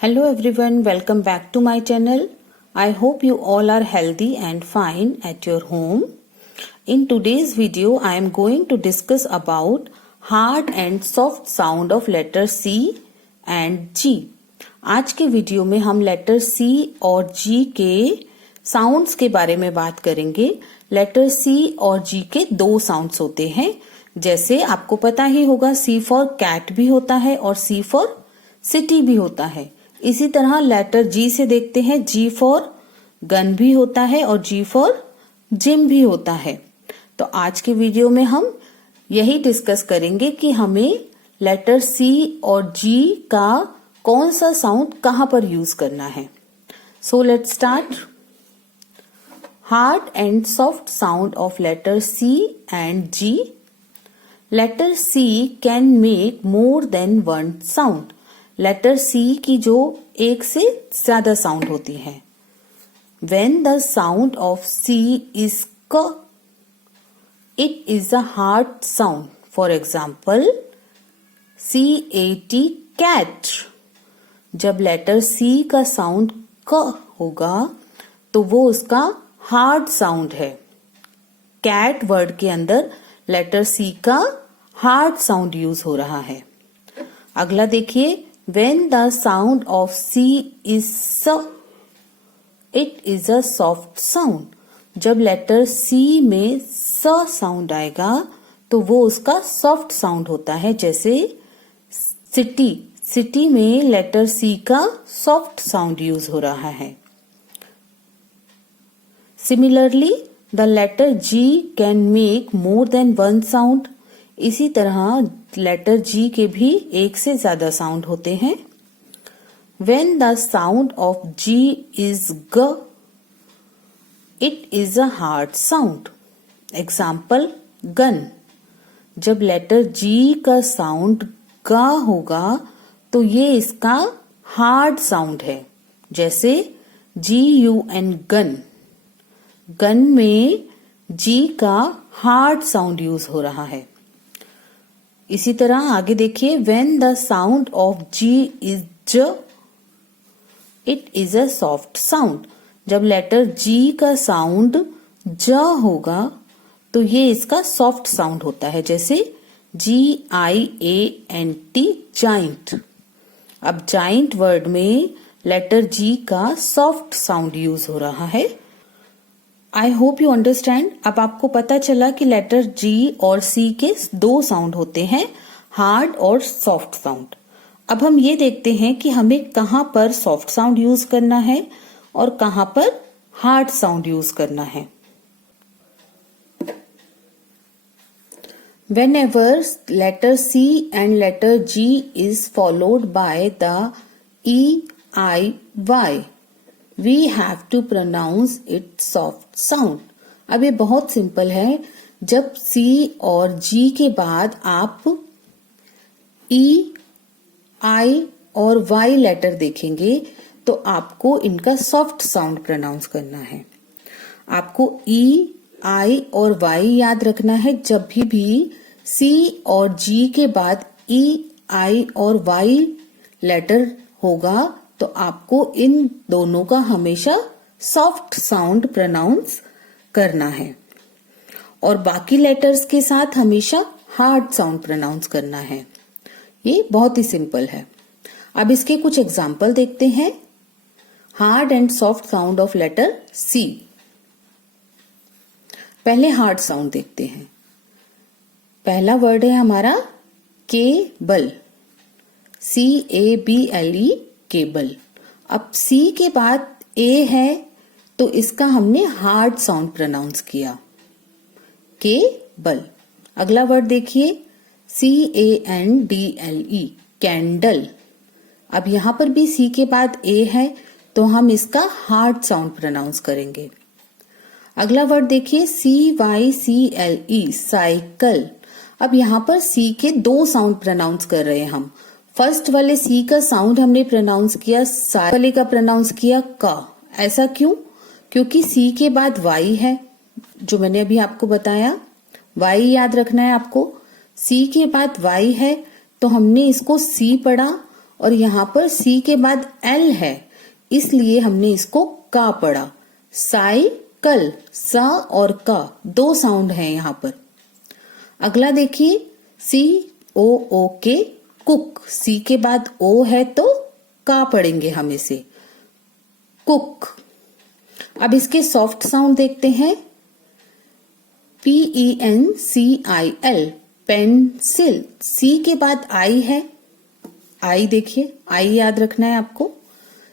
Hello everyone, welcome back to my channel. I hope you all are healthy and fine at your home. In today's video, I am going to discuss about hard and soft sound of letter C and G. आज के video में हम letter C और G के sounds के बारे में बात करेंगे. लेटर C और G के दो साउंड्स होते हैं. जैसे आपको पता ही होगा, C फॉर कैट भी होता है और C फॉर सिटी भी होता है. इसी तरह लेटर G से देखते हैं, G फॉर गन भी होता है और G फॉर जिम भी होता है. तो आज के वीडियो में हम यही डिस्कस करेंगे कि हमें लेटर C और G का कौन सा साउंड कहां पर यूज करना है. So let's start. Hard and soft sound of letter C and G. Letter C can make more than one sound. Letter C की जो एक से ज्यादा साउंड होती है. When the sound of C is k, it is a hard sound. For example, CAT cat. जब letter C का sound क होगा तो वो उसका हार्ड साउंड है. कैट वर्ड के अंदर लेटर C का हार्ड साउंड यूज हो रहा है. अगला देखिए, When the sound of C is S, it is a soft sound. जब लेटर C में स साउंड आएगा तो वो उसका सॉफ्ट साउंड होता है. जैसे सिटी, सिटी में लेटर C का सॉफ्ट साउंड यूज हो रहा है. Similarly, the letter G can make more than one sound. इसी तरह लेटर G के भी एक से ज्यादा साउंड होते हैं. When the sound of G is G, it is a hard sound. Example, gun. जब लेटर G का साउंड G होगा तो ये इसका हार्ड साउंड है. जैसे GUN गन. गन में G का हार्ड साउंड यूज हो रहा है. इसी तरह आगे देखिए, when the sound of G is J, it is a soft sound. जब लेटर G का साउंड J होगा तो ये इसका सॉफ्ट साउंड होता है. जैसे GIANT जाइंट. अब जाइंट वर्ड में लेटर G का सॉफ्ट साउंड यूज हो रहा है. I hope you understand. अब आपको पता चला कि लेटर G और C के दो साउंड होते हैं, हार्ड और सॉफ्ट साउंड. अब हम ये देखते हैं कि हमें कहां पर सॉफ्ट साउंड यूज करना है और कहां पर हार्ड साउंड यूज करना है. Whenever letter C and letter G is followed by the EIY, we have to pronounce it soft sound. अब ये बहुत सिंपल है. जब C और G के बाद आप E, I और Y लेटर देखेंगे तो आपको इनका सॉफ्ट साउंड प्रोनाउंस करना है. आपको E, I और Y याद रखना है. जब भी C और G के बाद E, I और Y लेटर होगा तो आपको इन दोनों का हमेशा सॉफ्ट साउंड प्रोनाउंस करना है और बाकी लेटर्स के साथ हमेशा हार्ड साउंड प्रोनाउंस करना है. ये बहुत ही सिंपल है. अब इसके कुछ एग्जाम्पल देखते हैं. Hard and soft sound of letter C. पहले हार्ड साउंड देखते हैं. पहला वर्ड है हमारा केबल. CABLE cable. अब C के बाद A है तो इसका हमने हार्ड साउंड प्रोनाउंस किया, केबल. अगला वर्ड देखिए, CANDLE कैंडल. अब यहां पर भी C के बाद A है तो हम इसका हार्ड साउंड प्रोनाउंस करेंगे. अगला वर्ड देखिए, CYCLE साइकिल. अब यहां पर C के दो साउंड प्रोनाउंस कर रहे हैं हम. फर्स्ट वाले C का साउंड हमने प्रोनाउंस किया, वाले का प्रोनाउंस किया का. ऐसा क्यों? क्योंकि C के बाद Y है, जो मैंने अभी आपको बताया. Y याद रखना है आपको. C के बाद Y है तो हमने इसको C पढ़ा और यहाँ पर सी के बाद एल है, इसलिए हमने इसको का पढ़ा। साइकल, सा और का दो साउंड है यहाँ पर। अगला देखिए COO के कुक, सी के बाद ओ है तो का पढ़ेंगे हम इसे, कुक। अब इसके सॉफ्ट साउंड देखते हैं। PENCIL, पेंसिल, सी के बाद आई है, आई देखिए, आई याद रखना है आपको।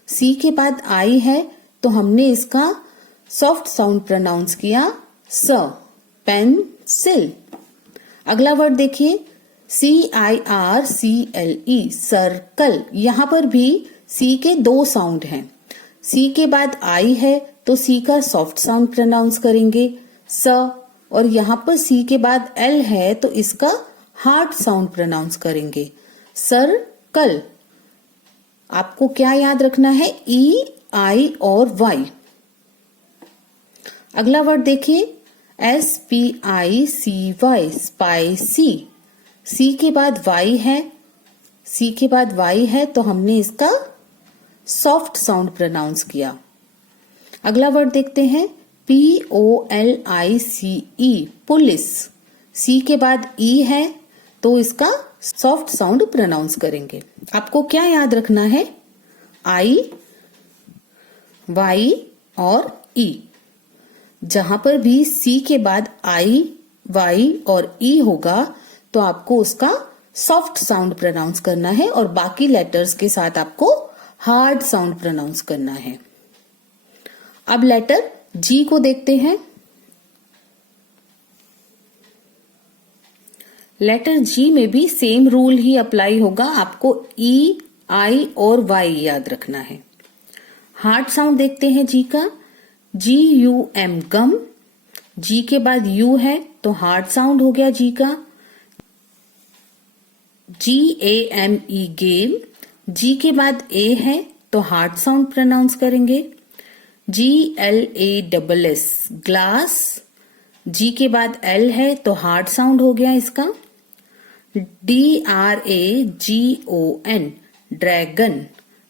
सी के बाद आई है तो हमने इसका सॉफ्ट साउंड प्रोनाउंस किया स, पेंसिल। अगला वर्ड देखिए CIRCLE, सर्कल। यहां पर भी सी के दो साउंड हैं। सी के बाद आई है तो सी का सॉफ्ट साउंड प्रोनाउंस करेंगे स, और यहाँ पर सी के बाद एल है तो इसका हार्ड साउंड प्रोनाउंस करेंगे सर्कल। आपको क्या याद रखना है, E, I और Y। अगला वर्ड देखिए SPICY, स्पाइसी। सी के बाद वाई है, सी के बाद वाई है तो हमने इसका सॉफ्ट साउंड प्रोनाउंस किया। अगला वर्ड देखते हैं POLICE, पुलिस। सी के बाद ई है तो इसका सॉफ्ट साउंड प्रोनाउंस करेंगे। आपको क्या याद रखना है, I, Y और E। जहां पर भी सी के बाद I, Y और E होगा तो आपको उसका सॉफ्ट साउंड प्रोनाउंस करना है और बाकी लेटर्स के साथ आपको हार्ड साउंड प्रोनाउंस करना है। अब लेटर जी को देखते हैं। लेटर जी में भी सेम रूल ही अप्लाई होगा, आपको E, I और Y याद रखना है। हार्ड साउंड देखते हैं जी का, GUM, गम। जी के बाद यू है तो हार्ड साउंड हो गया जी का। GAME, game. जी के बाद ए है तो हार्ड साउंड प्रोनाउंस करेंगे। GLASS, glass. जी के बाद एल है तो हार्ड साउंड हो गया इसका। DRAGON, dragon.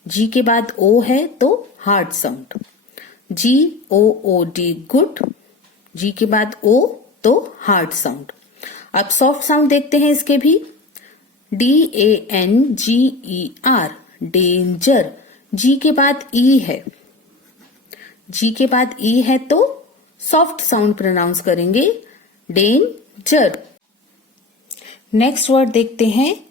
जी के बाद ओ है तो hard sound. GOOD, good. G के बाद ओ तो हार्ड साउंड। अब सॉफ्ट साउंड देखते हैं इसके भी। DANGER, danger. जी के बाद ई है, जी के बाद ई है तो सॉफ्ट साउंड प्रोनाउंस करेंगे डेंजर। नेक्स्ट वर्ड देखते हैं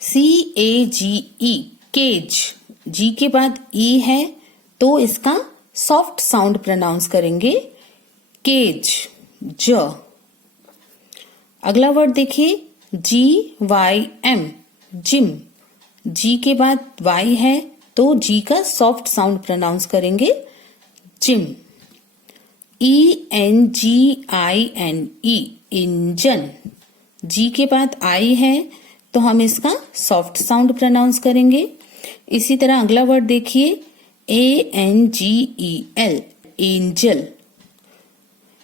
CAGE, केज। जी के बाद ई है तो इसका सॉफ्ट साउंड प्रोनाउंस करेंगे केज, ज। अगला वर्ड देखिए GYM, जिम। जी के बाद वाई है तो जी का सॉफ्ट साउंड प्रोनाउंस करेंगे जिम। ENGINE, engine. जी के बाद आई है तो हम इसका सॉफ्ट साउंड प्रोनाउंस करेंगे। इसी तरह अगला वर्ड देखिए ANGEL, एंजल।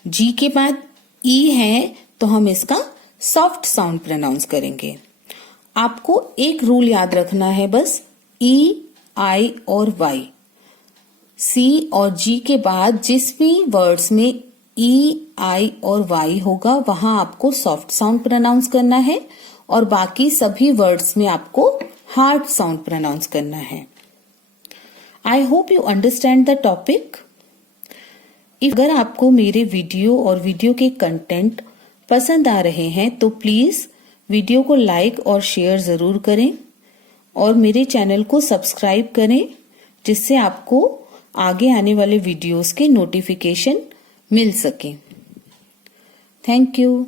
जी के बाद ई है तो हम इसका सॉफ्ट साउंड प्रोनाउंस करेंगे। आपको एक रूल याद रखना है बस, E, I और Y। C और G के बाद जिस भी वर्ड्स में E, I और Y होगा वहां आपको सॉफ्ट साउंड प्रोनाउंस करना है और बाकी सभी वर्ड्स में आपको हार्ड साउंड प्रोनाउंस करना है। I hope you understand the topic. अगर आपको मेरे वीडियो और वीडियो के कंटेंट पसंद आ रहे हैं तो प्लीज वीडियो को लाइक और शेयर जरूर करें और मेरे चैनल को सब्सक्राइब करें, जिससे आपको आगे आने वाले वीडियोस के नोटिफिकेशन मिल सके। Thank you.